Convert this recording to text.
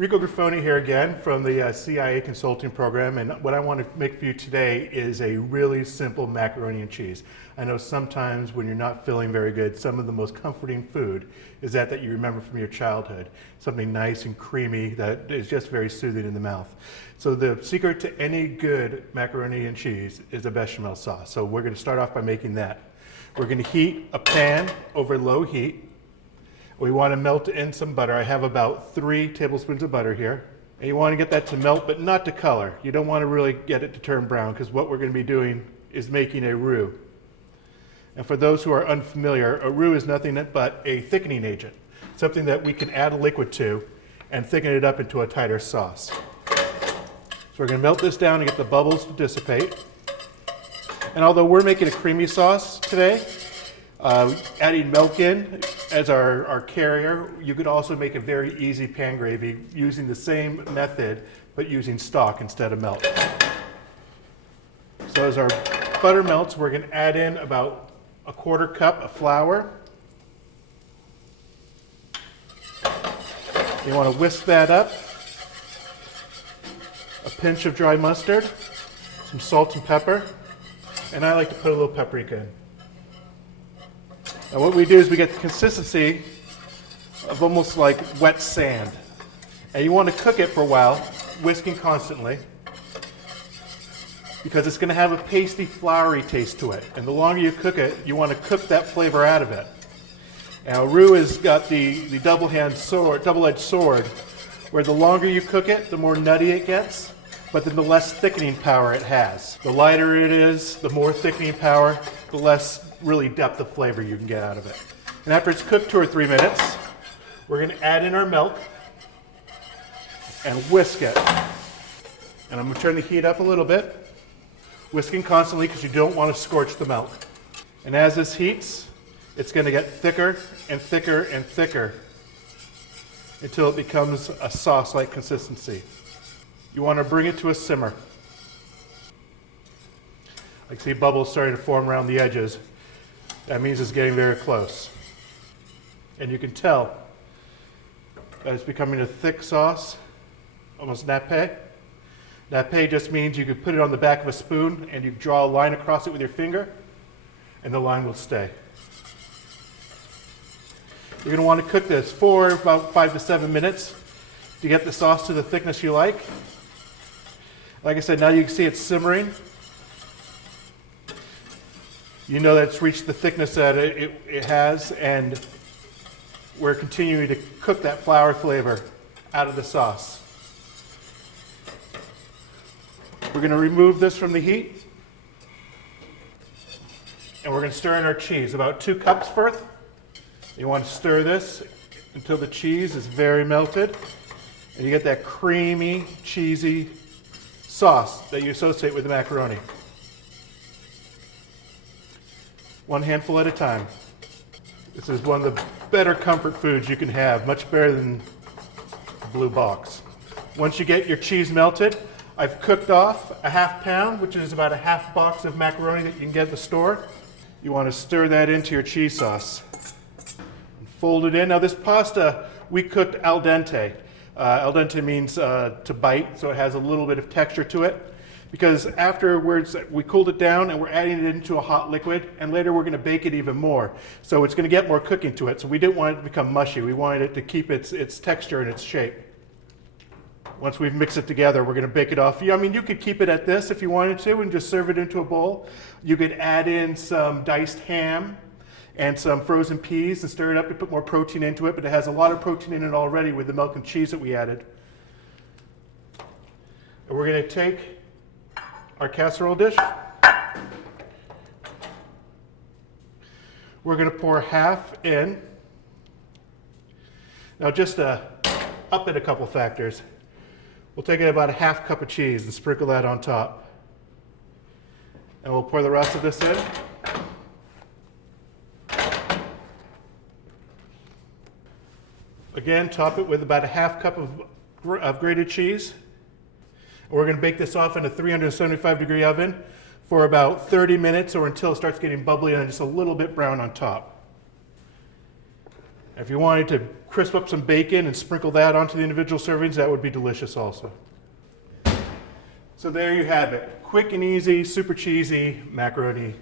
Rico Griffone here again from the CIA consulting program, and what I want to make for you today is a really simple macaroni and cheese. I know sometimes when you're not feeling very good, some of the most comforting food is that you remember from your childhood. Something nice and creamy that is just very soothing in the mouth. So the secret to any good macaroni and cheese is a bechamel sauce. So we're going to start off by making that. We're going to heat a pan over low heat. We want to melt in some butter. I have about 3 tablespoons of butter here. And you want to get that to melt, but not to color. You don't want to really get it to turn brown, because what we're going to be doing is making a roux. And for those who are unfamiliar, a roux is nothing but a thickening agent, something that we can add a liquid to and thicken it up into a tighter sauce. So we're going to melt this down and get the bubbles to dissipate. And although we're making a creamy sauce today, adding milk in as our carrier, you could also make a very easy pan gravy using the same method, but using stock instead of milk. So as our butter melts, we're going to add in about 1/4 cup of flour. You want to whisk that up. A pinch of dry mustard, some salt and pepper, and I like to put a little paprika in. Now what we do is we get the consistency of almost like wet sand. And you want to cook it for a while, whisking constantly, because it's going to have a pasty, floury taste to it. And the longer you cook it, you want to cook that flavor out of it. Now roux has got the double-edged sword, where the longer you cook it, the more nutty it gets, but then the less thickening power it has. The lighter it is, the more thickening power, the less really depth of flavor you can get out of it. And after it's cooked 2 or 3 minutes, we're going to add in our milk and whisk it. And I'm going to turn the heat up a little bit, whisking constantly because you don't want to scorch the milk. And as this heats, it's going to get thicker and thicker and thicker until it becomes a sauce-like consistency. You want to bring it to a simmer. I can see bubbles starting to form around the edges. That means it's getting very close. And you can tell that it's becoming a thick sauce, almost nappe. Nappe just means you could put it on the back of a spoon and you draw a line across it with your finger, and the line will stay. You're going to want to cook this for about 5 to 7 minutes to get the sauce to the thickness you like. Like I said, now you can see it's simmering. You know that it's reached the thickness that it has, and we're continuing to cook that flour flavor out of the sauce. We're going to remove this from the heat, and we're going to stir in our cheese, about 2 cups worth. You want to stir this until the cheese is very melted, and you get that creamy, cheesy sauce that you associate with the macaroni. 1 handful at a time. This is one of the better comfort foods you can have, much better than the blue box. Once you get your cheese melted, I've cooked off a 1/2 pound, which is about a 1/2 box of macaroni that you can get at the store. You want to stir that into your cheese sauce. And fold it in. Now this pasta, we cooked al dente. Al dente means to bite, so it has a little bit of texture to it. Because afterwards we cooled it down and we're adding it into a hot liquid, and later we're going to bake it even more. So it's going to get more cooking to it. So we didn't want it to become mushy. We wanted it to keep its texture and its shape. Once we've mixed it together, we're going to bake it off. I mean, you could keep it at this if you wanted to and just serve it into a bowl. You could add in some diced ham and some frozen peas and stir it up to put more protein into it, but it has a lot of protein in it already with the milk and cheese that we added. And we're going to take our casserole dish. We're going to pour 1/2 in. Now just to up it a couple factors, we'll take about a 1/2 cup of cheese and sprinkle that on top. And we'll pour the rest of this in. Again, top it with about a 1/2 cup of grated cheese. We're going to bake this off in a 375-degree oven for about 30 minutes or until it starts getting bubbly and just a little bit brown on top. If you wanted to crisp up some bacon and sprinkle that onto the individual servings, that would be delicious also. So there you have it. Quick and easy, super cheesy macaroni